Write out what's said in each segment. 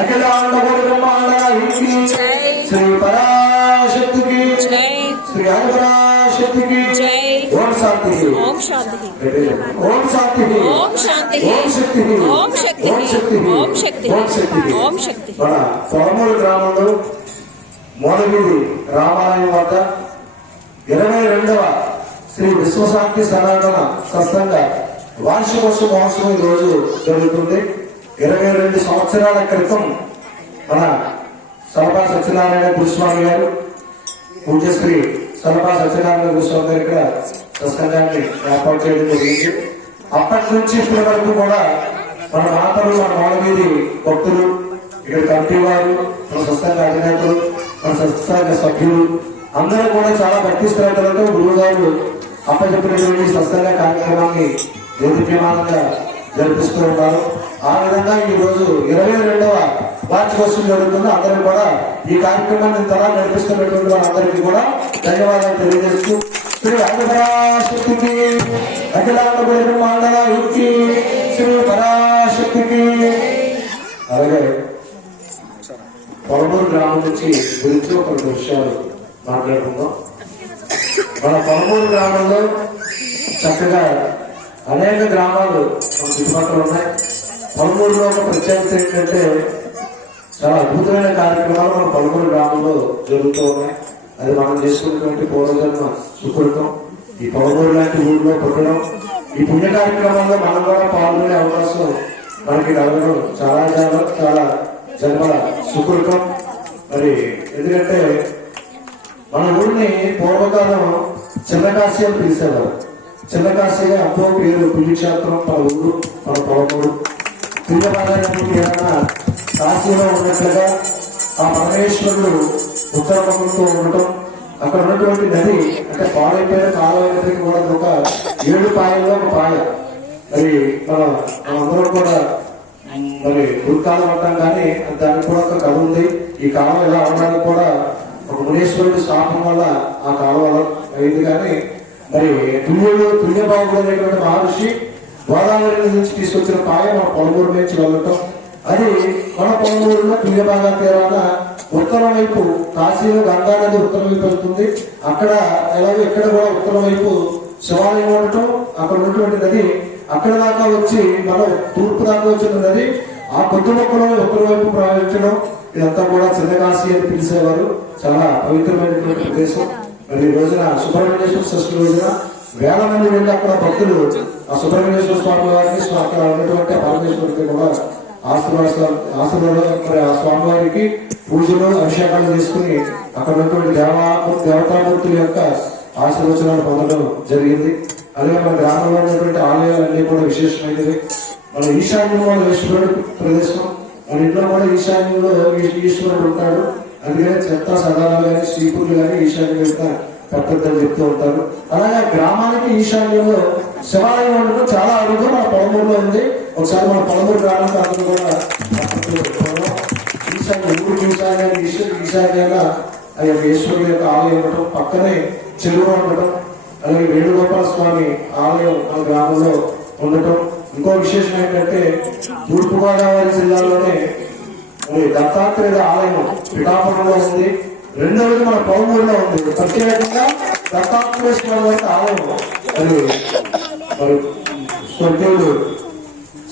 అఖిలాండ శ్రీ పరాశక్తికి శ్రీ ఓం ఓం శాంతి ఓం ఓం శాంతి ఓం ఓం శక్తి ఓం ఓం శక్తి ఓం శక్తి మన పొలమూరు గ్రామంలో మొదటిది రామాలయం వద్ద ఇరవై రెండవ శ్రీ విశ్వశాంతి సనాతన సత్సంగ వార్షికోత్సవ మహోత్సవం ఈ రోజు జరుగుతుంది ఇరవై రెండు సంవత్సరాల క్రితం మన సలభా సత్యనారాయణ గురుస్వామి గారు పూజశ్రీ సలభా సత్యనారాయణ గురుస్వామి గారు ఇక్కడ సత్సంగాన్ని ఏర్పాటు చేయడం జరిగింది. అప్పటి నుంచి ఇప్పటి వరకు కూడా మన మాతలు మన మానవీధి భక్తులు ఇక్కడ కమిటీ వారు మన సత్సంగ అధినేతలు మన సత్సంగ సభ్యులు అందరూ కూడా చాలా భక్తి శ్రద్ధలతో గురువు గారు అప్పచెప్పినటువంటి సత్సంగ కార్యక్రమాన్ని నిర్విమానంగా జరిపిస్తూ ఉన్నారు. ఆ విధంగా ఈ రోజు ఇరవై రెండవ వార్షికోత్సవం జరుగుతుంది. అందరూ కూడా ఈ కార్యక్రమాన్ని ఇంతలా నడిపిస్తున్నటువంటి వాళ్ళందరికీ కూడా ధన్యవాదాలు తెలియజేస్తూ శ్రీ అఖిలపరాశక్తికి అఖిలాండ మండల యుక్తి శ్రీ పరాశక్తికి. అలాగే పొలమూరు గ్రామం నుంచి గురించి ఒక రెండు విషయాలు మాట్లాడుకుందాం. మన పొలమూరు గ్రామంలో చక్కగా అనేక గ్రామాలు మన చుట్టుపక్కల ఉన్నాయి. పొలమూరులో ఒక ప్రత్యేకత ఏంటంటే చాలా అద్భుతమైన కార్యక్రమాలు మన పొలమూరు గ్రామంలో జరుగుతూ ఉన్నాయి. అది మనం చేసుకున్నటువంటి పూర్వజన్మ సుకృతం ఈ పొలమూరు లాంటి ఊళ్ళో పుట్టడం ఈ పుణ్య కార్యక్రమంలో మనం కూడా పాల్గొనే అవకాశం మనకి కలగడం చాలా చాలా చాలా జన్మల సుకృతం మరి ఎందుకంటే మన ఊరిని పూర్వకాలం చిన్నకాశీ అని పిలిచేవారు. చిన్నకాశీగా అప్పో పేరు పుణ్యక్షేత్రం మన ఊరు మన పొలమూరు. పుణ్యపాదానికి ఏమైనా కాశీలో ఉన్నట్లుగా ఆ పరమేశ్వరుడు ఉత్తరముఖంతో ఉండటం. అక్కడ ఉన్నటువంటి నది అంటే పాడైపోయిన కాలం కూడా ఒక ఏడు పాయల్లో ఒక పాయ. మరి మన మనందరం కూడా మరి గురుకాలం అంటాం కానీ దానికి కూడా ఒక కథ ఉంది. ఈ కాలం ఎలా అవడానికి కూడా ఒక మునీశ్వరుడి శాపం వల్ల ఆ కాలం అయింది కానీ మరి తుల్యుడు తుల్యబాబుడు అనేటువంటి మహర్షి గోదావరి నుంచి తీసుకొచ్చిన కాయ మన పొలమూరు నుంచి వెళ్ళటం అది మన పొలమూరులో తుల్యబాగా తీరాన ఉత్తరం వైపు కాశీలో గంగా నది ఉత్తరం వైపు వెళ్తుంది. అక్కడ అలాగే ఇక్కడ కూడా ఉత్తరం వైపు శివాలయం ఉండటం అక్కడ ఉన్నటువంటి నది అక్కడ దాకా వచ్చి మన తూర్పు దాకా వచ్చిన నది ఆ కొత్త మొక్కలో ఉత్తరం వైపు ప్రవహించడం ఇదంతా కూడా చిన్నకాశీ అని పిలిచేవారు. చాలా పవిత్రమైనటువంటి ప్రదేశం. మరి ఈ రోజున సుబ్రహ్మణ్యేశ్వర షష్ఠి రోజున వేల మంది వెళ్ళి అక్కడ భక్తులు ఆ సుబ్రహ్మణ్యేశ్వర స్వామి వారికి అక్కడ ఉన్నటువంటి పరమేశ్వరికి కూడా ఆశీర్వాదాలు ఆశీర్వాదాలు. మరి ఆ స్వామివారికి పూజలు అభిషేకాలు చేసుకుని అక్కడ ఉన్నటువంటి దేవా దేవతామూర్తుల యొక్క ఆశీర్వచనాలు పొందడం జరిగింది. అలాగే మన గ్రామంలో ఉన్నటువంటి ఆలయాలన్నీ కూడా విశేషమైనవి. మన ఈశాన్యంలో ఈశ్వరుడు ప్రదేశం మన ఇంట్లో కూడా ఈశాన్యంలో ఈశ్వరుడు ఉంటాడు. అందుకనే చెత్త సదాలు కానీ శ్రీపూర్లు కానీ ఈశాన్యం యొక్క పద్ధతులు చెప్తూ ఉంటారు. అలాగే గ్రామానికి ఈశాన్యంలో శివాలయం ఉండదు చాలా అరుదు మన పొలమూరులో ఉంది. ఒకసారి మన పొలమూరు రావడం అందరూ కూడా పద్ధతులు ఊరు ఈశాన్య ఊరికి ఈశ్వరు ఈశాన్యంగా ఆ యొక్క ఈశ్వరుడు యొక్క ఆలయం ఉండటం పక్కనే చెరువు ఉండటం అలాగే వేణుగోపాల స్వామి ఆలయం మన గ్రామంలో ఉండటం. ఇంకో విశేషం ఏంటంటే తూర్పుగోదావరి జిల్లాలోనే దత్తాత్రేయ ఆలయం పిఠాపురంలో ఉంది. రెండవది మన పౌమూరులో ఉంది. ప్రత్యేకంగా దత్తాత్రేయ స్వామి ఆలయం. అది మరి స్వర్గీయుడు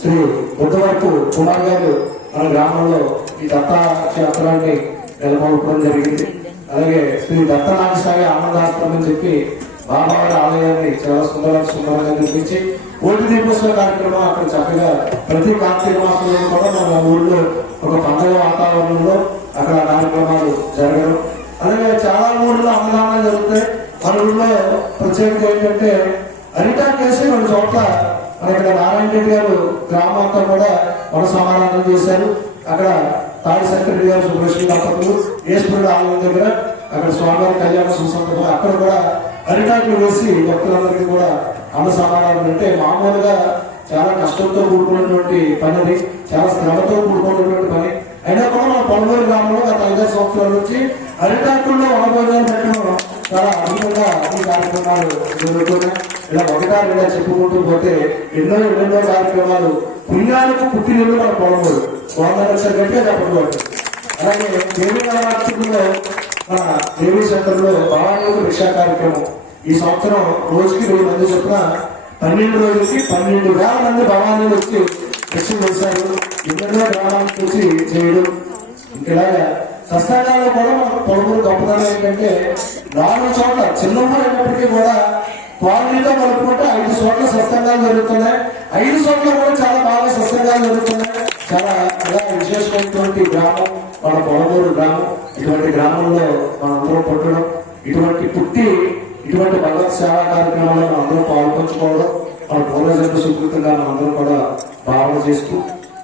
శ్రీ బుద్ధవరపు కుమార్ గారు మన గ్రామంలో ఈ దత్త క్షేత్రాన్ని నెలకొల్పడం జరిగింది. అలాగే శ్రీ దత్త నాగసాగి ఆనందాశ్రమం అని చెప్పి బాబావారి ఆలయాన్ని చాలా సుందరంగా సుందరంగా నిర్మించి ఓటు దీపోత్సవ కార్యక్రమం అక్కడ చక్కగా ప్రతి కార్తీక మాసంలో కూడా మన ఊళ్ళో ఒక పండుగ వాతావరణంలో అక్కడ కార్యక్రమాలు జరగడం. అలాగే చాలా ఊళ్ళో అన్నదానాలు జరుగుతాయి. మన ఊళ్ళో ప్రత్యేకత ఏంటంటే అరిటాక్ చేసి రెండు చోట్ల మన ఇక్కడ నారాయణ రెడ్డి గారు గ్రామం అంతా కూడా మన సమాధానం చేశారు. అక్కడ తాడి సెక్రటరీ గారు సుబ్రహ్మణ్య దంపతులు ఈశ్వరుడు ఆలయం దగ్గర అక్కడ స్వామివారి కళ్యాణ సుసందర్భం అక్కడ కూడా అరిటాకులు వేసి భక్తులందరికీ కూడా అన్న సమాధానం అంటే మామూలుగా చాలా కష్టంతో కూడుకున్నటువంటి పని చాలా శ్రమతో కూడుకున్నటువంటి పని. అయినా కూడా మన పొలమూరు గ్రామంలో గత ఐదారు సంవత్సరాల నుంచి అరిటాకుల్లో వనభోజనాలు పెట్టడం చాలా అద్భుతంగా అన్ని కార్యక్రమాలు జరుగుతున్నాయి. ఇలా ఒకటా ఇలా చెప్పుకుంటూ పోతే ఎన్నో ఎన్నెన్నో కార్యక్రమాలు పుణ్యానికి పుట్టినలు మన పొలములు వంద లక్షల గట్టిగా చెప్పకూడదు అలాగే దేవి నవరాత్రుల్లో మన దేవీ సెంటర్లో భావానికి రిక్షా కార్యక్రమం. ఈ సంవత్సరం రోజుకి వెయ్యి మంది చొప్పున పన్నెండు రోజులకి పన్నెండు వేల మంది భవానీ వచ్చి రిక్షలు వేశారు ఎన్నెన్నో గ్రామానికి వచ్చి చేయడం. ఇలాగా సత్సంగాల్లో కూడా మన పొలములు గొప్పతనం ఏంటంటే నాలుగు చోట్ల చిన్నప్పుడు అయినప్పటికీ కూడా క్వాలిటీతో కలుపుకుంటే ఐదు చోట్ల సత్సంగాలు జరుగుతున్నాయి. ఐదు చోట్ల కూడా చాలా బాగా సత్సంగాలు జరుగుతున్నాయి. చాలా ఇలా విశేషమైనటువంటి గ్రామం మన పొలమూరు గ్రామం. ఇటువంటి గ్రామంలో మనందరం పుట్టడం ఇటువంటి పుట్టి ఇటువంటి భగవత్ సేవా కార్యక్రమాల్లో మనందరం పాల్పంచుకోవడం మన పూర్వజన్మ సుకృతంగా మనందరం కూడా భావన చేస్తూ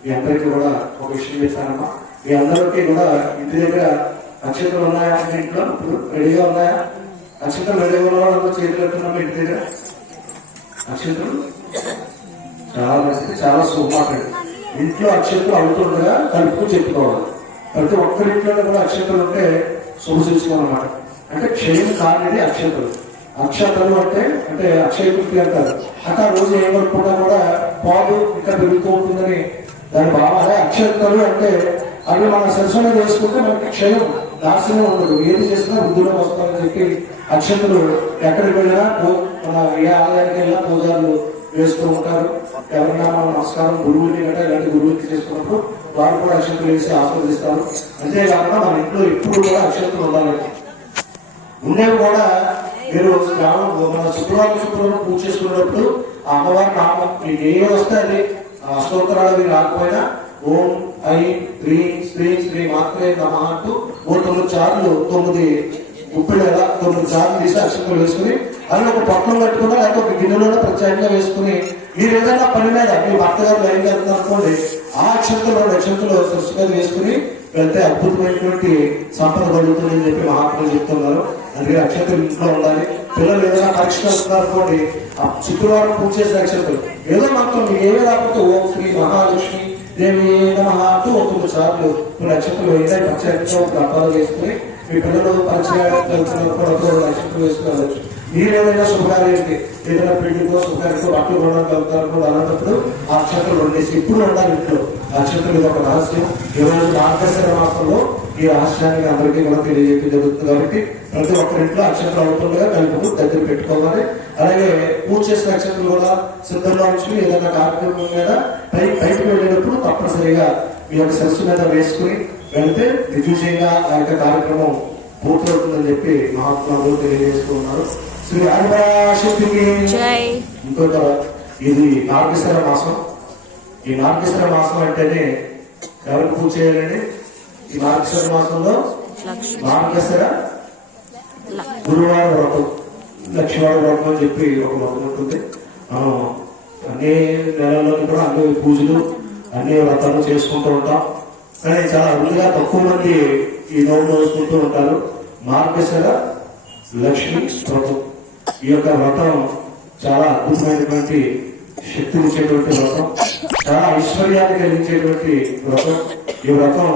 మీ అందరికీ కూడా ఒక విషయం చెప్తానమ్మా మీ అందరికీ కూడా ఇంటి దగ్గర అక్షతలు ఉన్నాయా? మీ ఇంట్లో ఇప్పుడు రెడీగా ఉన్నాయా? నక్షత్రం రెడీగా ఉన్న వాళ్ళంతా చేతులు పెట్టున్నామా ఇంటి దగ్గర? నక్షత్రం చాలా మంచిది చాలా శుభమాట ఇంట్లో అక్షతలు అవుతుండగా కలుపుకు చెప్పుకోవాలి. ప్రతి ఒక్కరింట్లో కూడా అక్షతలు ఉంటే శుభ సూచన అనమాట అంటే క్షయం కానిది అక్షతలు. అక్షతలు అంటే అంటే అక్షయ తృప్తి అంటారు. అంటే ఆ రోజు ఏమనుకున్నా కూడా పాలు ఇంకా పెరుగుతూ ఉంటుందని దాని భావన అక్షతలు అంటే అవి మన శిరస్సులో వేసుకుంటే మనకి క్షయం నాశనం ఉండదు. ఏది చేసినా వృద్ధిలో వస్తామని చెప్పి అక్షంతులు ఎక్కడికి వెళ్ళినా మన ఏ ఆలయానికి వెళ్ళినా పూజారులు వేస్తూ ఉంటారు. ఎవరైనా మనం నమస్కారం గురువుని గట్రా ఇలాంటి గురువుకి చేసుకున్నప్పుడు వారు కూడా అక్షంతులు వేసి ఆస్వాదిస్తారు. అంతేకాకుండా మన ఇంట్లో ఎప్పుడు కూడా అక్షంతులు ఉండాలండి ఉండేవి కూడా మీరు గ్రామం మన శుక్రవారం శుక్రవారం పూజ చేసుకునేటప్పుడు ఆ అమ్మవారి నామం మీకు ఏ వస్తే అది ఆ స్తోత్రాలు మీరు రాకపోయినా ఓం ఐ హ్రీ శ్రీ శ్రీ మాత్రే నమ అంటూ ఓ తొమ్మిది సార్లు తొమ్మిది ఉప్పిడి ఎలా తొమ్మిది సార్లు తీసి అక్షంతలు వేసుకుని అలా ఒక పక్కన కట్టుకున్నా లేకపోతే ఒక గిన్నెలో ప్రత్యేకంగా వేసుకుని మీరు ఏదైనా పని మీద మీ భర్త గారు లైన్ అనుకోండి ఆ అక్షంతలు రెండు అక్షంతలు వేసుకుని వెళ్తే అద్భుతమైనటువంటి సంపద కలుగుతుందని చెప్పి మహాత్ములు చెప్తున్నారు. అందుకే అక్షంతలు ఇంట్లో ఉండాలి. పిల్లలు ఏదైనా పరీక్ష వస్తున్నారు అనుకోండి ఆ శుక్రవారం పూజ చేసే అక్షంతలు ఏదో మాత్రం మీకు ఏమీ రాకపోతే ఓం శ్రీ మహాలక్ష్మి దేవి నమ అంటూ ఒక తొమ్మిది సార్లు కొన్ని ఏదైనా ప్రత్యేకంగా ఒక వేసుకుని మీ పిల్లలు పరిచయాలు నక్షత్రం వేసుకోవచ్చు మీరు ఏదైనా శుభకార్యానికి ఏదైనా పెళ్ళికో శుభకార్యకో బట్టలు కొనడానికి వెళ్తారు అలాంటప్పుడు ఆ అక్షత్రులు ఉండేసి ఇప్పుడు ఉండాలి ఇంట్లో ఆ అక్షత్రులు ఇది ఒక రహస్యం ఈరోజు రోజు మాసంలో ఈ రహస్యాన్ని అందరికీ మనం తెలియజేయడం జరుగుతుంది. కాబట్టి ప్రతి ఒక్కరి ఇంట్లో అక్షత్రం అవుతుండగా కలుపుకు దగ్గర పెట్టుకోవాలి. అలాగే పూజ చేసిన అక్షత్రులు కూడా సిద్ధంగా ఉంచుకుని ఏదైనా కార్యక్రమం మీద పై పైకి వెళ్ళేటప్పుడు తప్పనిసరిగా మీ యొక్క శిరస్సు మీద వేసుకుని వెళ్తే దిగ్విజయంగా ఆ యొక్క కార్యక్రమం పూర్తవుతుందని చెప్పి మహాత్మాలు తెలియజేస్తూ ఉన్నారు. శ్రీ జై. ఇంకొక ఇది నార్గేశ్వర మాసం. ఈ నార్గేశ్వర మాసం అంటేనే ఎవరికి పూజ చేయాలండి. ఈ నార్గేశ్వర మాసంలో ల- గురువారం వ్రతం లక్ష్మీవారం వ్రతం అని చెప్పి ఒక వ్రతం ఉంటుంది మనం అన్ని నెలల్లో కూడా అన్ని పూజలు అన్ని వ్రతాలు చేసుకుంటూ ఉంటాం. కానీ చాలా అరుదుగా తక్కువ మంది ఈ నోము నోసుకుంటూ ఉంటారు. మార్గశర లక్ష్మి వ్రతం ఈ యొక్క వ్రతం చాలా అద్భుతమైనటువంటి శక్తి ఇచ్చేటువంటి వ్రతం. చాలా ఐశ్వర్యాన్ని కలిగించేటువంటి వ్రతం. ఈ వ్రతం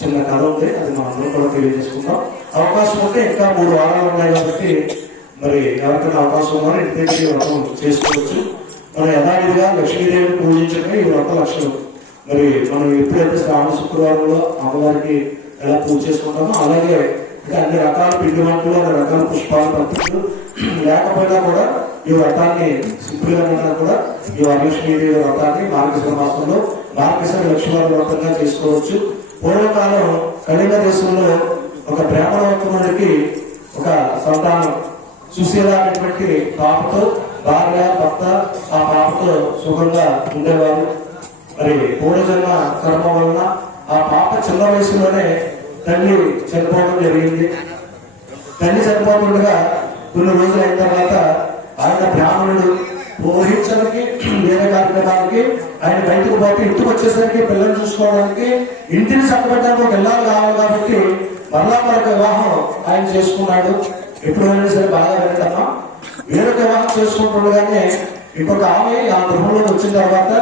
చిన్న కథ ఉంది అది మనం అందరం కూడా తెలియజేసుకుంటాం. అవకాశం ఉంటే ఇంకా మూడు వారాలు ఉన్నాయి కాబట్టి మరి ఎవరికైనా అవకాశం ఉన్నా ఇంటి దగ్గర ఈ వ్రతం చేసుకోవచ్చు. మరి యథావిధిగా లక్ష్మీదేవిని పూజించడమే ఈ వ్రత లక్షణం మరి మనం ఎప్పుడైతే శ్రావణ శుక్రవారంలో అమ్మవారికి ఎలా పూజ చేసుకుంటామో అలాగే అంటే అన్ని రకాల పిండి వంటలు అన్ని రకాల పుష్పాలు పత్రికలు లేకపోయినా కూడా ఈ వ్రతాన్ని సింపుల్గా ఉన్నా కూడా ఈ వరలక్ష్మీదేవి వ్రతాన్ని మార్గశిర మాసంలో మార్గశిర లక్ష్మీవారి వ్రతంగా చేసుకోవచ్చు. పూర్వకాలం కళింగ దేశంలో ఒక బ్రాహ్మణవంతుడికి ఒక సంతానం చూసేలాంటి పాపతో భార్య భర్త ఆ పాపతో సుఖంగా ఉండేవారు. మరి పూర్వజన్మ కర్మ వలన ఆ పాప చిన్న వయసులోనే తల్లి చనిపోవడం జరిగింది. తల్లి చనిపోతుండగా కొన్ని రోజులు అయిన తర్వాత ఆయన బ్రాహ్మణుడు పోహించడానికి వేరే కార్యక్రమానికి ఆయన బయటకు పోతే ఇంటికి వచ్చేసరికి పిల్లలు చూసుకోవడానికి ఇంటిని చక్కబెట్టడానికి ఒక ఇల్లాలు కావాలి కాబట్టి మరలా మరొక వివాహం ఆయన చేసుకున్నాడు. ఎప్పుడైనా సరే బాగా వెళ్ళటమ్మా వేరొక వివాహం చేసుకుంటుండగానే ఇంకొక ఆమె ఆ గృహంలోకి వచ్చిన తర్వాత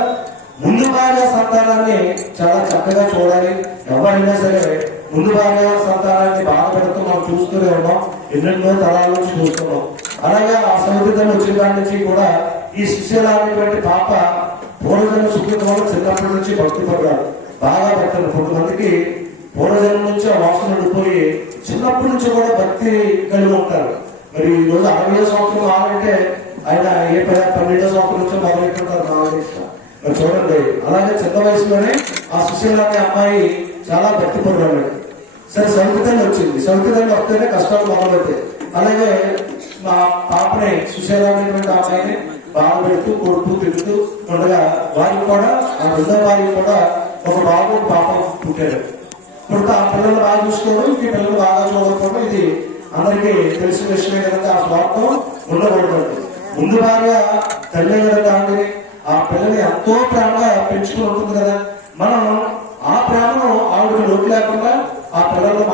ముందు భార్య సంతానాన్ని చాలా చక్కగా చూడాలి. ఎవరైనా సరే ముందు భార్య సంతానాన్ని బాధ పెడుతూ మనం చూస్తూనే ఉన్నాం. ఎన్నెన్నో తరాల నుంచి చూస్తున్నాం. అలాగే ఆ సముద్రం వచ్చిన దాని నుంచి కూడా ఈ శిష్యుల అనేటువంటి పాప పూర్వజన్మ సుకృతం వల్ల చిన్నప్పటి నుంచి భక్తి పడ్డాడు బాగా పెట్టారు. కొంతమందికి పూర్వజన్మ నుంచి ఆ వాసన ఉండిపోయి చిన్నప్పటి నుంచి కూడా భక్తి కలిగి ఉంటారు. మరి ఈ రోజు అరవై సంవత్సరం ఆలంటే ఆయన ఏ పన్నెండో సంవత్సరం నుంచో మొదలెట్టుకుంటారు నా మరి చూడండి అలాగే చిన్న వయసులోనే ఆ సుశీల అనే అమ్మాయి చాలా భక్తి పొందాడు సరే సౌకర్యాలు వచ్చింది. సౌకర్యాలు వస్తేనే కష్టాలు మొదలవుతాయి అలాగే మా పాపని సుశీల అనేటువంటి అమ్మాయిని బాగా పెడుతూ కొడుతూ తింటూ ఉండగా వారికి కూడా ఆ రెండో వారికి కూడా ఒక బాబు పాప పుట్టాడు ఇప్పుడు ఆ పిల్లలు బాగా చూసుకోవడం ఈ పిల్లలు బాగా చూడకపోవడం ఇది అందరికీ తెలిసిన విషయమే కనుక ఆ స్వార్థం ఉండకూడదు ముందు బాగా తల్లి కానీ ఆ పిల్లని ఎంతో ప్రేమగా పెంచుకుని ఉంటుంది కదా. మనం ఆ ప్రేమను ఆవిడ లోటు లేకుండా ఆ పిల్లలు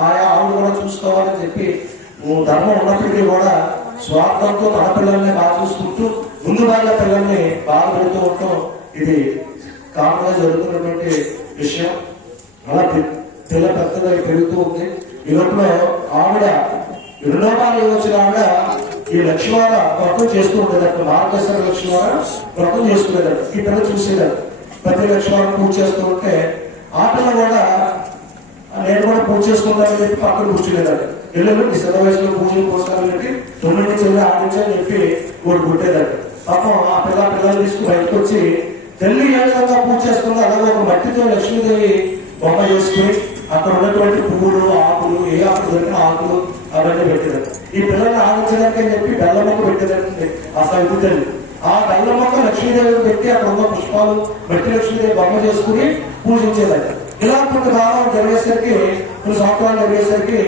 ఆయా ఆవిడ కూడా చూసుకోవాలని చెప్పి ధర్మం ఉన్నప్పటికీ కూడా స్వార్థంతో తన పిల్లల్ని బాగా చూసుకుంటూ ముందు బాగా పిల్లల్ని బాగా పెడుతూ ఉండటం ఇది కామన్గా జరుగుతున్నటువంటి విషయం. అలా పిల్ల పెద్దగా పెరుగుతూ ఉంది. ఈ లోపల ఆవిడ వినోదాలు వచ్చిన ఆవిడ ఈ లక్ష్మీవార వ్రతం చేస్తూ ఉండేదట మార్గేశ్వర లక్ష్మీవార వ్రతం చేసుకునేదట ఈ పిల్ల చూసేదట ప్రతి లక్ష్మీవారం పూజ చేస్తూ ఉంటే ఆ పిల్ల కూడా నేను కూడా పూజ చేసుకుంటానని చెప్పి పక్కన కూర్చునేదాన్ని పిల్లలు ఈ శత వయసులో పూజలు పుస్తకాలు చెప్పి తొమ్మిది నుంచి వెళ్ళి ఆడించని చెప్పి వాడు పుట్టేదాన్ని పాపం ఆ పిల్ల పిల్లలు తీసుకుని బయటకు వచ్చి తల్లి ఏ విధంగా పూజ చేస్తుందో అలాగే ఒక మట్టితో లక్ష్మీదేవి బొమ్మ చేసుకుని అక్కడ ఉన్నటువంటి పువ్వులు ఆకులు ఏ ఆకులు దొరికిన ఆకులు అవన్నీ పెట్టేదాన్ని ఈ పిల్లల్ని ఆలోచించడానికి అని చెప్పి బెల్ల మొక్క పెట్టేదాన్ని ఆ సైతు ఆ బెల్ల మొక్క లక్ష్మీదేవి పెట్టి అక్కడ ఉన్న పుష్పాలు మట్టి లక్ష్మీదేవి బొమ్మ చేసుకుని పూజించేదాన్ని ఇలా కొంతకాలం జరిగేసరికి కొన్ని సంవత్సరాలు జరిగేసరికి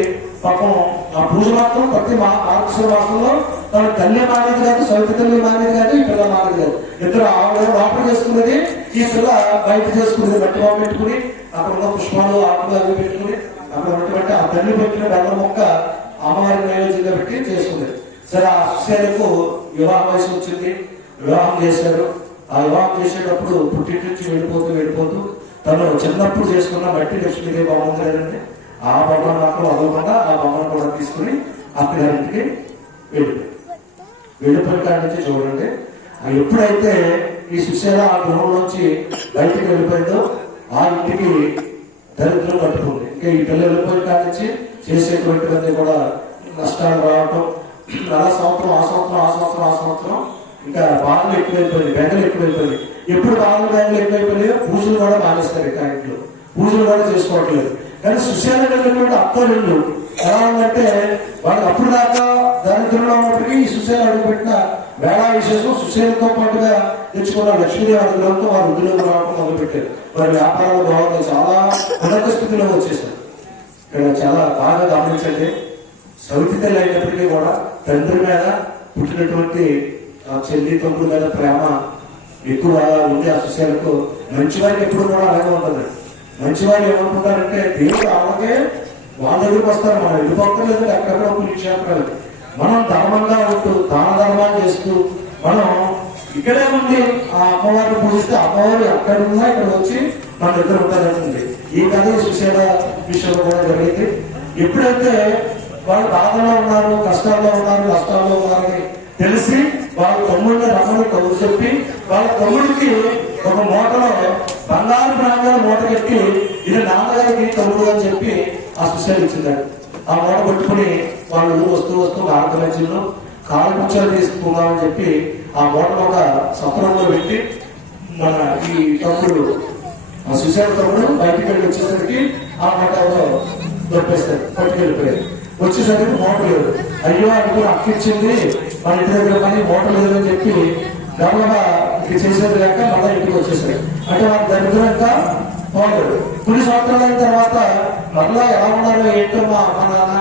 పాపం ఆ పూజ మాత్రం ప్రతి మా మాసంలో తన తల్లి మానేది కాదు సవితి తల్లి మానేది కాదు ఈ పిల్ల మానేది కాదు ఇద్దరు ఆవిడ లోపల చేసుకునేది ఈ పిల్ల బయట చేసుకునేది మట్టి బాబు పెట్టుకుని అక్కడ ఉన్న పుష్పాలు ఆకులు అవి పెట్టుకుని అక్కడ ఉన్నటువంటి ఆ తల్లి పెట్టిన బెల్ల మొక్క అమ్మవారి నైవేద్యంగా పెట్టి చేసుకునేది. సరే ఆ శిష్యులకు వివాహ వయసు వచ్చింది. వివాహం చేశారు ఆ వివాహం చేసేటప్పుడు పుట్టింటి నుంచి వెళ్ళిపోతూ వెళ్ళిపోతూ తను చిన్నప్పుడు చేసుకున్న మట్టి లక్ష్మీదేవి బొమ్మ ఆ బొమ్మ మాత్రం వదలకుండా ఆ బొమ్మను కూడా తీసుకుని అత్తగారింటికి వెళ్ళిపోయి వెళ్ళిపోయిన కాడి నుంచి చూడండి. ఎప్పుడైతే ఈ సుశీల ఆ గృహంలోంచి బయటికి వెళ్ళిపోయిందో ఆ ఇంటికి దరిద్రం పట్టుకుంది. ఇంకా ఈ పిల్లలు వెళ్ళిపోయిన కాడి నుంచి చేసేటువంటివన్నీ కూడా నష్టాలు రావటం అలా సంవత్సరం ఆ సంవత్సరం ఆ సంవత్సరం ఆ సంవత్సరం ఇంకా బాధలు ఎక్కువైపోయింది బెంగలు ఎక్కువైపోయింది ఎప్పుడు బాధలు బెంగలు ఎక్కువైపోయినాయో పూజలు కూడా మానేస్తారు ఇంకా ఇంట్లో. పూజలు కూడా చేసుకోవట్లేదు. కానీ సుశాలటువంటి అత్తలు ఎలా ఉందంటే వాళ్ళకి అప్పుడు దాకా దరిద్రంలో ఉన్నప్పటికీ ఈ సుశీల అడుగుపెట్టిన వేళా విశేషం సుశీలతో పాటుగా తెచ్చుకున్న లక్ష్మీదేవి అనుగ్రహంతో వారు ఉద్యోగం రావడం మొదలుపెట్టారు. వారి వ్యాపారాలు బాగుంది చాలా ఉన్నత స్థితిలో వచ్చేసారు. ఇక్కడ చాలా బాగా గమనించండి. సౌతి తల్లి అయినప్పటికీ కూడా తండ్రి మీద పుట్టినటువంటి ఆ చెల్లి తమ్ముడు మీద ప్రేమ ఎక్కువ ఉంది ఆ సుశీలకు మంచి వారికి ఎప్పుడు కూడా అలాగే ఉంటుంది. మంచివారు ఏమనుకుంటారంటే దేవుడు అలాగే వాళ్ళ దగ్గరికి వస్తారు? మనం వెళ్ళిపోక్కర్లేదు ఎక్కడెక్కడ పుణ్యక్షేత్రాలు మనం ధర్మంగా ఉంటూ దాన ధర్మాలు చేస్తూ మనం ఇక్కడే ఉండి ఆ అమ్మవారిని పూజిస్తే అమ్మవారు ఎక్కడ ఉన్నా ఇక్కడ వచ్చి మన దగ్గర ఉంటారంటుంది ఈ కథ సుశీల విషయంలో కూడా జరిగింది. ఎప్పుడైతే వాళ్ళు బాధలో ఉన్నారు కష్టాల్లో ఉన్నారు నష్టాల్లో ఉన్నారని తెలిసి వాళ్ళ తమ్ముడిని రమ్మని కబురు చెప్పి వాళ్ళ తమ్ముడికి ఒక మోటలో బంగారు ప్రాంతాల మూట పెట్టి ఇది నాన్నగారికి తమ్ముడు అని చెప్పి ఆ సుశాలు ఇచ్చిందండి. ఆ మూట పట్టుకుని వాళ్ళు వస్తూ వస్తూ మార్గ మధ్యలో కాలు ముచ్చాలు తీసుకుందామని చెప్పి ఆ మూటను ఒక సత్రంలో పెట్టి మన ఈ తమ్ముడు ఆ సుశాల తమ్ముడు బయటికి వెళ్ళి వచ్చేసరికి ఆ మూటలో దొరికేస్తారు పట్టుకెళ్ళిపోయారు వచ్చేసరికి మూట లేదు. అయ్యో అనుకుని అక్కిచ్చింది. మన ఇంటి దగ్గర పని మూట లేదని అని చెప్పి గమనగా ఇది చేసేది లేక మళ్ళీ ఇంటికి వచ్చేసాడు. అంటే వాడు దరిద్రంగా పోతాడు. కొన్ని సంవత్సరాలు తర్వాత మళ్ళా ఎలా ఉన్నారో ఏంటో మా అమ్మ నాన్న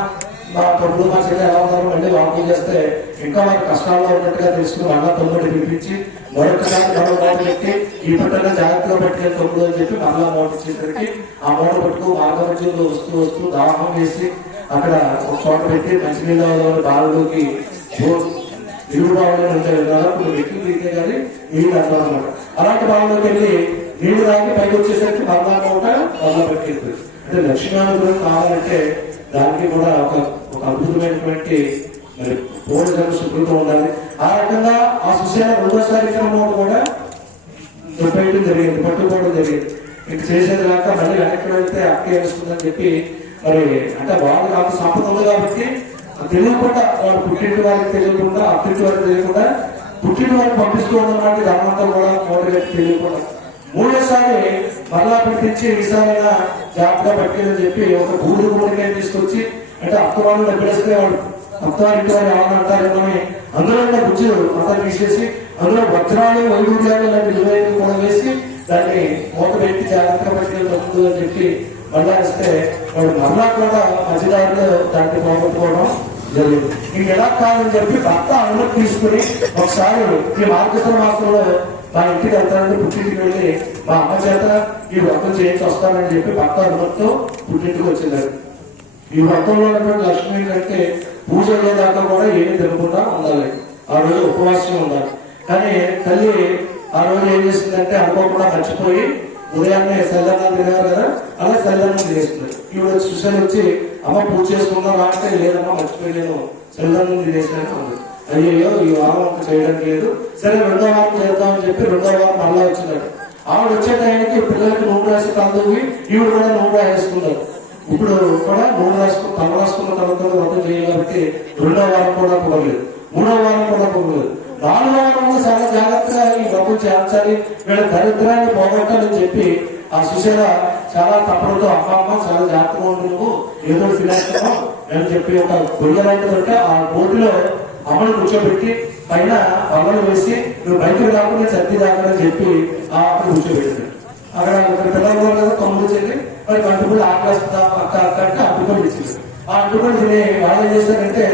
మా తమ్ముడు మా చెల్లి ఎలా ఉన్నారో మళ్ళీ వాకింగ్ చేస్తే ఇంకా వారి కష్టాల్లో ఉన్నట్టుగా తెలుసుకుని మళ్ళా తమ్ముడు పిలిపించి మరొకసారి మరో మోట పెట్టి ఈ పట్టణ జాగ్రత్తగా పట్టుకెళ్ళి తమ్ముడు అని చెప్పి మళ్ళా మోట ఇచ్చేసరికి ఆ మోట పట్టుకు మార్గమధ్యంలో వస్తూ వస్తూ దాహం వేసి అక్కడ ఒక చోట పెట్టి మంచినీళ్ళ బాలుడికి ఇరుగు బావులు ఉంటాయి దాదాపు ఎక్కువ దిగే కానీ నీళ్ళు అంటారు అన్నమాట అలాంటి బావులోకి వెళ్ళి నీళ్ళు తాగి పైకి వచ్చేసరికి మరలా మూట వల్ల పెట్టింది అంటే లక్ష్మీనారాయణ కావాలంటే దానికి కూడా ఒక ఒక అద్భుతమైనటువంటి మరి పూర్వజన్మ సుకృతం ఉండాలి. ఆ రకంగా ఆ సుశీల రెండోసారి క్రమంలో కూడా చెప్పేయడం జరిగింది పట్టుకోవడం జరిగింది. మీకు చేసేది కాక మళ్ళీ వెనక్కి వెళ్తే అక్క వేస్తుందని చెప్పి మరి అంటే వాళ్ళు కాదు సంపద ఉంది కాబట్టి తెలియకుండా వాళ్ళు పుట్టింటి వారికి తెలియకుండా అత్తింటి వారికి తెలియకుండా పుట్టింటి వారికి పంపిస్తూ ఉన్నమాట ధర్మంతా కూడా మోడీ తెలియకుండా. మూడోసారి మళ్ళా పెట్టించి ఈసారైనా జాగ్రత్తగా పట్టుకెళ్ళని చెప్పి ఒక బూడి గుమ్మడికాయ తీసుకొచ్చి అంటే అత్త వాళ్ళు ఎక్కడేస్తే వాడు అత్త ఇంటి వారు ఏమన్నా అంటారేమో అని అందులో ఉన్న గుజ్జు అంతా తీసేసి అందులో వజ్రాలు వైడూర్యాలు లాంటి విలువైనవి కూడా వేసి దాన్ని మూత పెట్టి జాగ్రత్తగా పట్టుకెళ్ళి అని చెప్పి మళ్ళా ఇస్తే వాడు మరలా కూడా మధ్యదారిలో దాన్ని పోగొట్టుకోవడం జరిగింది ఇంక ఎలా కాదని చెప్పి భర్త అనుమతి తీసుకుని ఒకసారి ఈ మార్గశ్వర మాసంలో మా ఇంటికి వెళ్తానని పుట్టింటికి వెళ్ళి మా అమ్మ చేత ఈ వ్రతం చేయించి వస్తానని చెప్పి భర్త అనుమతితో పుట్టింటికి వచ్చిందండి ఈ వ్రతంలో ఉన్నటువంటి లక్ష్మి కంటే పూజ అయ్యేదాకా కూడా ఏమి తినకుండా ఉండాలి. ఆ రోజు ఉపవాసం ఉండాలి. కానీ తల్లి ఆ రోజు ఏం చేసిందంటే అనుకోకుండా మర్చిపోయి ఉదయాన్నే సెల్లన్నం తినారు కదా అలా సెల్లన్నం తినేస్తుంది ఈవిడ వచ్చి వచ్చి అమ్మ పూజ చేసుకుందామా అంటే లేదమ్మా మర్చిపోయి నేను చేసినట్టు తినేసాను అంది అయ్యో ఈ వారం అంత చేయడం లేదు. సరే రెండో వారం చేద్దామని చెప్పి రెండో వారం మళ్ళా వచ్చినాడు. ఆవిడ వచ్చే టైంకి పిల్లలకి నూనె రాసి కలుదువి ఈవిడ కూడా నూనె రాసేసుకున్నారు. ఇప్పుడు కూడా నూనె రాసుకుని తమ రాసుకున్న తర్వాత వ్రతం చేయాలి కాబట్టి రెండో వారం కూడా పోలేదు. మూడో వారం కూడా పోలేదు. దానిలో వారంలో చాలా జాగ్రత్తగా ఈ వ్రతం చేర్చాలి. వీళ్ళ దరిద్రాన్ని పోగొట్టాలని చెప్పి ఆ సుశీల చాలా తప్పడంతో అమ్మ అమ్మ చాలా జాగ్రత్తగా ఉండు నువ్వు. ఏదో తినేస్తావు అని చెప్పి ఒక గొయ్యలాంటి దొరికితే ఆ బోర్డులో అమ్మను కూర్చోబెట్టి పైన పగలు వేసి నువ్వు బయటకు రాకుండా సర్ది రాకుండా చెప్పి ఆ అక్కడ కూర్చోబెట్టింది. అక్కడ పిల్లలు కదా తొమ్మిది చెల్లి మరి కంటుకులు ఆకలిస్తా అక్క అక్క అంటే అడ్డుకొని ఇచ్చింది ఆ అడ్డుకొని తిని వాళ్ళు ఏం చేశారంటే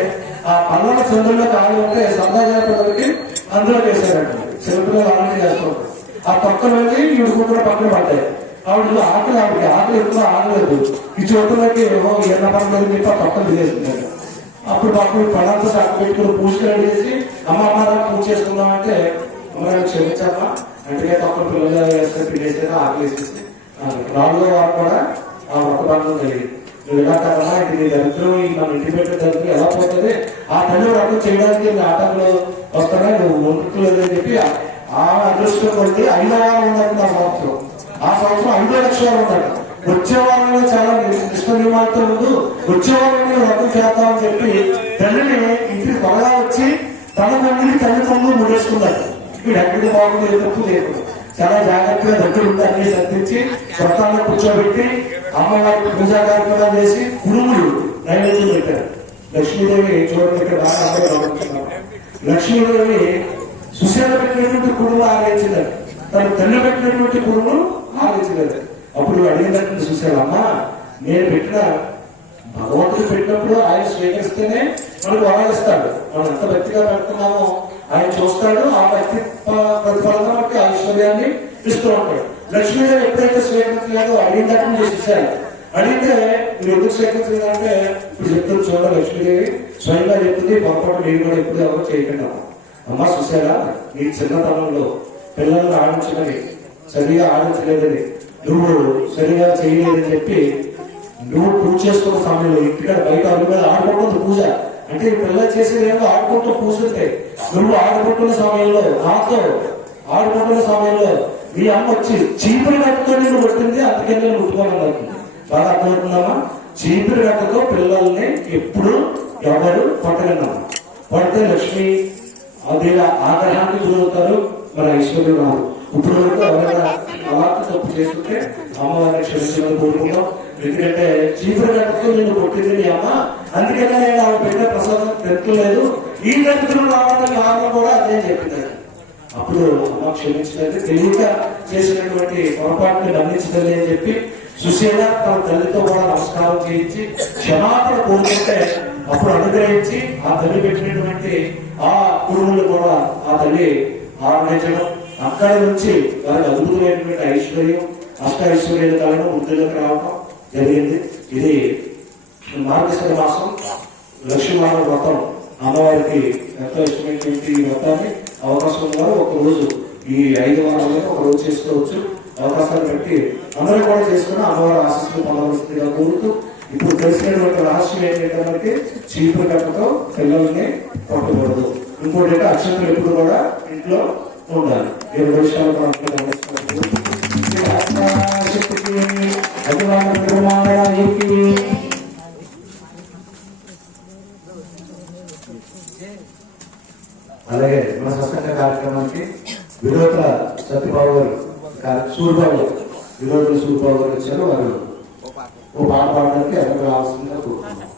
ఆ పళ్ళ చంద్రుల్లో కాలు ఉంటే సందాజన పిల్లలకి అందులో వేశారంట చిన్నపిల్లలు ఆలోచన చేస్తారు. ఆ పక్కన వెళ్ళి ఈవిడ కూడా పక్కన పడ్డాయి. ఆవిడ ఆకలి ఆవిడకి ఆకలి ఎక్కువ ఆగలేదు. ఈ చోటులకి ఏమో ఎన్న పడలేదు చెప్పి ఆ పక్కన తినేస్తున్నారు అప్పుడు మాకు పడాలతో సాకు పెట్టుకుని పూజలు అడిగేసి అమ్మ అమ్మ పూజ చేసుకుందాం అంటే అమ్మ క్షమించామా అంటే పక్కన పిల్లలు వేస్తే తినేసేది ఆకలి వేసేసి నాలుగో వారు కూడా ఆ ఒక్క బంధం జరిగింది. నువ్వు ఇది నీ దరిద్రం మన ఇంటి పెట్టిన దరిద్రం ఎలా పోతుంది ఆ తల్లి రద్దు చేయడానికి నీ ఆటంలో వస్తానే నువ్వు ముందుకు లేదని చెప్పి ఆ- అదృష్టం కొద్ది ఐదు వారం ఉందండి ఆ సంవత్సరం ఆ సంవత్సరం ఐదు లక్షలు ఉన్నాడు వచ్చే వారంలో చాలా కృష్ణ నియమాలతో ముందు వచ్చే వారంలో వ్రతం చేద్దామని చెప్పి తల్లిని ఇంటికి త్వరగా వచ్చి తన తండ్రిని తల్లి తమ్ముడు ముడేసుకున్నాడు వీడు ఎక్కడికి బాగుంది తప్పు లేదు చాలా జాగ్రత్తగా దగ్గర ఉండి అన్ని సర్దించి వ్రతాన్ని కూర్చోబెట్టి అమ్మవారికి పూజా కార్యక్రమాలు చేసి కురుములు నైవేద్యం పెట్టారు. లక్ష్మీదేవి చూడండి ఇక్కడ బాగా అందరూ లక్ష్మీదేవి సుశీల పెట్టినటువంటి కురుము ఆగించిందండి తన తల్లి పెట్టినటువంటి కురుము ఆగించలేదు అప్పుడు అడిగినటువంటి సుశీల అమ్మ నేను పెట్టిన భగవంతుడు పెట్టినప్పుడు ఆయన స్వీకరిస్తేనే మనకు వరాలు మనం ఎంత భక్తిగా పెడుతున్నామో ఆయన చూస్తాడు. ఆ భక్తి ప్రతిఫలంగా మనకి ఐశ్వర్యాన్ని ఇస్తూ ఉంటాడు. లక్ష్మీదేవి ఎప్పుడైతే స్వీకరించలేదో అడిగినట్టు చేసేసాడు అడిగితే మీరు ఎందుకు స్వీకరించలేదంటే ఇప్పుడు చెప్తుంది చూడ లక్ష్మీదేవి స్వయంగా చెప్తుంది పొరపాటు నేను కూడా ఎప్పుడు ఎవరు చేయకుండా అమ్మ చూసారా నీ చిన్నతనంలో పిల్లల్ని ఆడించమని సరిగా ఆడించలేదని నువ్వు సరిగా చేయలేదని చెప్పి నువ్వు పూజ చేసుకున్న సమయంలో ఇక్కడ బయట అరుగు మీద ఆడుకుంటుంది పూజ. అంటే పిల్లలు చేసేది ఏమో ఆడుకుంటూ పూజ ఉంటాయి నువ్వు ఆడుకుంటున్న సమయంలో నాతో ఆడుకుంటున్న సమయంలో ఈ అమ్మ వచ్చి చీపురు కట్టుకొని నువ్వు కొట్టింది అందుకే నేను ముట్టుకోవాలి బాగా అర్థమవుతుందమ్మా? చీపురు కట్టతో పిల్లల్ని ఎప్పుడు ఎవరు కొట్టగలరు కొడితే లక్ష్మి అదే ఆగ్రహానికి గురవుతారు మన ఐశ్వర్యం రాదు ఇప్పుడు వరకు ఎవరైనా అలాంటి తప్పు చేస్తుంటే అమ్మవారిని క్షమించమని కోరుకుంటాం ఎందుకంటే చీపురు కట్టుతో నేను కొట్టింది మీ అమ్మ అందుకనే నేను ఆమె పెట్టే ప్రసాదం పెట్టలేదు ఈ దరిద్రం రావడానికి కారణం కూడా అదే చెప్పింది. అప్పుడు అమ్మ క్షమించలేదు తెలియక చేసినటువంటి పొరపాటుని గమనించలేదు అని చెప్పి సుశీల తన తల్లితో కూడా నమస్కారం చేయించి క్షమాపణ కోరుకుంటే అప్పుడు అనుగ్రహించి ఆ తల్లి పెట్టినటువంటి ఆ కురువులు కూడా ఆ తల్లి ఆరంభించడం అక్కడి నుంచి వారికి అద్భుతమైనటువంటి ఐశ్వర్యం అష్ట ఐశ్వర్యాల కాలం వృద్ధిలోకి రావడం జరిగింది. ఇది మార్గశ్వర మాసం లక్ష్మీవార వ్రతం. అమ్మవారికి ఎంతో ఇష్టమైనటువంటి ఈ వ్రతాన్ని అవకాశం ఉన్నారు ఒక రోజు ఈ ఐదు వారాల్లో ఒక రోజు చేసుకోవచ్చు. అవకాశాలు పెట్టి అందరూ కూడా చేసుకుని అమ్మవారి ఆశీస్సులు పొందవలసిందిగా కోరుతూ ఇప్పుడు తెలిసినటువంటి రహస్యం ఏంటంటే మనకి చీపురు కట్టతో పిల్లల్ని పట్టకూడదు ఇంకోటి అంటే అక్షంతలు ఎప్పుడు కూడా ఇంట్లో ఉండాలి. ఏడు విషయాలు మనం గమనించుకోవాలి. ఈ ఆత్మశక్తికి అభిమాన నిర్మాణానికి అలాగే మన స్వచ్ఛంద కార్యక్రమానికి వినోద సత్యబాబు గారు సూర్యబాబు గారు వినోద సూర్యబాబు గారు వచ్చారు. వారు ఓ పాట పాడడానికి అందరూ రావాల్సిందిగా కోరుతున్నాం